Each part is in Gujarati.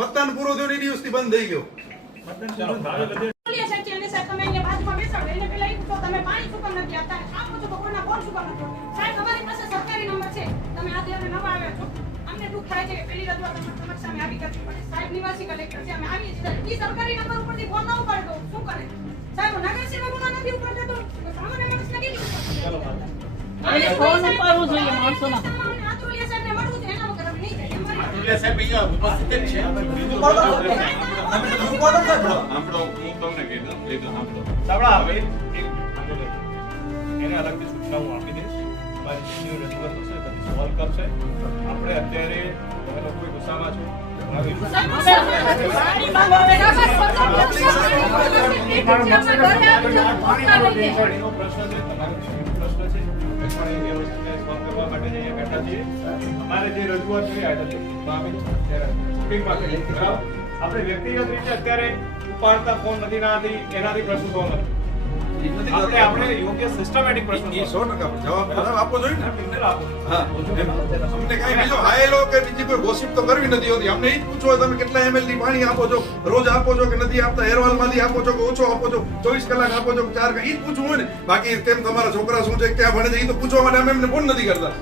મતદાન પૂરો થયો એ દિવસથી બંધ થઈ ગયો. આપણે વ્યક્તિગત રીતે અત્યારે ઉપાડતા ફોન નથી ના એનાથી પ્રશ્ન સોલ્વ નથી. આપણે યોગ્ય સિસ્ટમેટિક પ્રશ્ન 100% જવાબ આપવો જોઈએ ને. હા, અમને કઈ બીજો હાયલો કે બીજી કોઈ ગોસિપ તો કરવી નથી હોતી. અમને એ જ પૂછો તમે કેટલા ml ની પાણી આપો છો, રોજ આપો છો કે નથી આપતા, હેરવાલ માંથી આપો છો કે ઓછો આપો છો, 24 કલાક આપો છો કે 4 કલાક, એ જ પૂછવું હોય ને. બાકી તેમ તમારા છોકરા શું છે, ક્યાં ભણે છે, એ તો પૂછવા માટે અમે એમને ફોન નથી કરતા.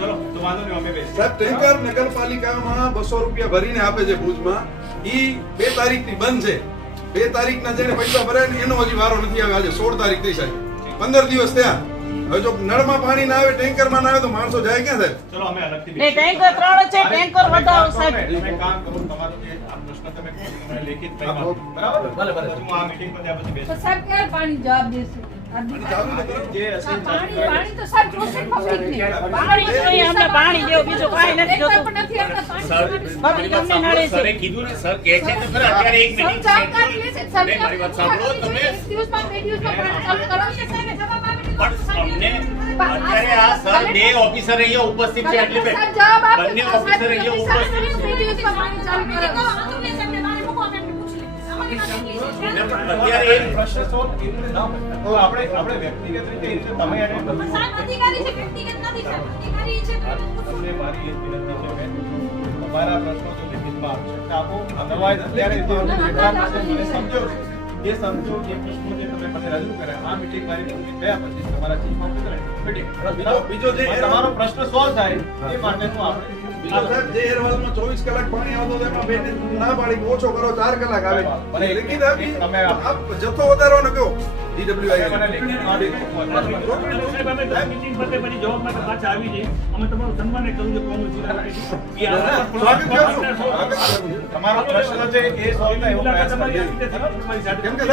ચલો તો વાંધો નહીં, અમે બેસી સાહેબ ટેન્કર નગરપાલિકામાં 200 રૂપિયા ભરીને આપે છે ભુજમાં. ઈ 2 તારીખથી બંધ છે. 2 તારીખના જેને પૈસા ભરાય ને એનો હજી વારો નથી આવ્યો. આજે 16 તારીખ થઈ સાહેબ, 15 દિવસ થયા. હવે જો નળમાં પાણી ના આવે, ટેન્કરમાં ના આવે તો માણસો જાય ક્યાં સાહેબ? ચલો અમે અલગથી ને ટેન્કર 3 છે, ટેન્કર વધારો સાહેબ. તમે કામ કરો, તમારો જે આ પ્રશ્ન તમે મને લેખિત આપો, બરાબર? ભલે હું આ મીટિંગ પર પછી બેસું. સાહેબ ક્યારે પાણી જવાબ દેશે? જે હશે પાણી તો સાહેબ પ્રોસેસ પબ્લિક ને પાણી જોઈએ, અમને પાણી દેવો, બીજું કાંઈ નથી જોતું. પણ નથી આપતા પાણી. પબ્લિક અમને નડે છે. સરે કીધું ને, સર કહે છે તો ખરા અત્યારે એક મીટિંગ સબ જાણકારી લેશે, સબ મારી વાત સાંભળો તમે. દિવસમાં 2 દિવસમાં પાણી ચાલુ કરાવશે સાહેબ, જવાબ આપે પણ અમને અત્યારે આ સર 2 ઓફિસર અહીંયા ઉપસ્થિત છે એટલે બે સાહેબ જવાબ આપે. બંને ઓફિસર અહીંયા ઉપસ્થિત છે. 2 દિવસમાં પાણી ચાલુ કરાવશે. અત્યારે એ પ્રશ્ન સોલ્વ કેવી રીતે ના હોય? તો આપણે વ્યક્તિગત રીતે એ રીતે તમે એને અધિકારી છે, વ્યક્તિગત નથી સાહેબ, અધિકારી છે. તમને મારી એક વિનંતી છે કે તમારા પ્રશ્નો જો લિખિતમાં આવશ્યકતા આપો. અદરવાઇઝ અત્યારે જે જેટલા પ્રશ્નો મને સમજો છે, જે સમજો જે પ્રશ્નો જે તમે મને રજૂ કર્યા, આ મીટિંગ મારી પૂરી થયા પછી તમારા ચીફ ઓફિસર મીટિંગ બીજો જે તમારો પ્રશ્ન સોલ્વ થાય એ માટે તો આપણે બીજો સાહેબ જે હેરવાલમાં 24 કલાક પાણી આવતો હતો એમાં બેને ના પાડી ઓછો કરો, 4 કલાક આવે. મને લેખિત આપી, તમે આપ જથ્થો વધારવાનો કયો DWI મને લેખિત આપી. મીટિંગ પતે પછી જવાબ માટે પાછા આવી જઈએ. અમે તમારું સન્માન કર્યું છે કોંગ્રેસ સ્વાગત કરશું. તમારો પ્રશ્ન છે એ સોલ્વ થાય એવો પ્રયાસ કરીએ. તમારી સાથે કેમ કે